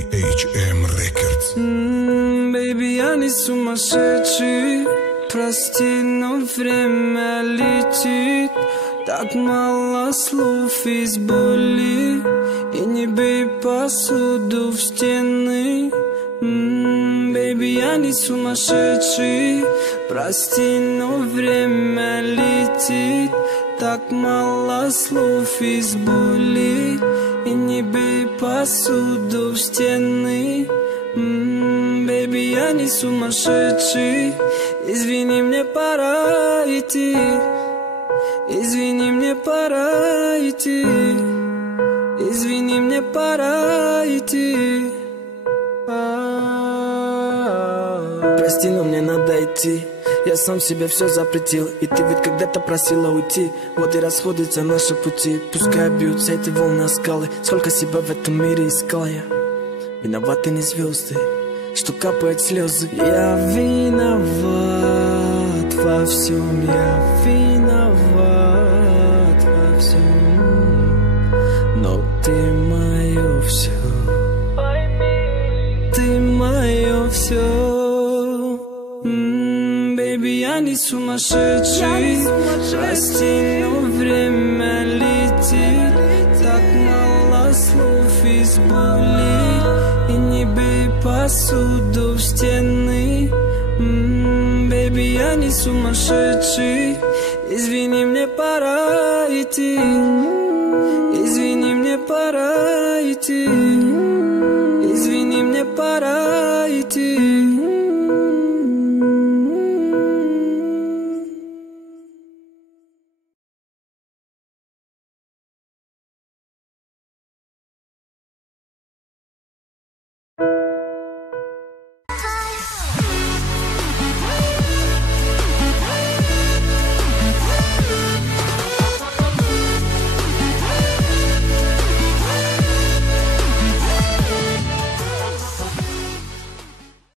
HM Records. Baby, я не сумасшедший, прости, но время летит. Так мало слов из боли, и не бей посуду в стены. Baby, я не сумасшедший, прости, но время летит. Так мало слов из боли, и не бей посуду в стены. Baby, я не сумасшедший, извини, мне пора идти. Извини, мне пора идти. Извини, мне пора идти. Прости, но мне надо идти. Я сам себе все запретил, и ты ведь когда-то просила уйти. Вот и расходятся наши пути. Пускай бьются эти волны о скалы. Сколько себя в этом мире искал я. Виноваты не звезды, что капают слезы. Я виноват во всем. Я виноват во всем. Но ты мое все. Ты мое все. Baby, я не сумасшедший, прости, но время летит. Так мало слов из боли, и не бей посуду в стены. Baby, я не сумасшедший, извини, мне пора идти. Извини, мне пора идти.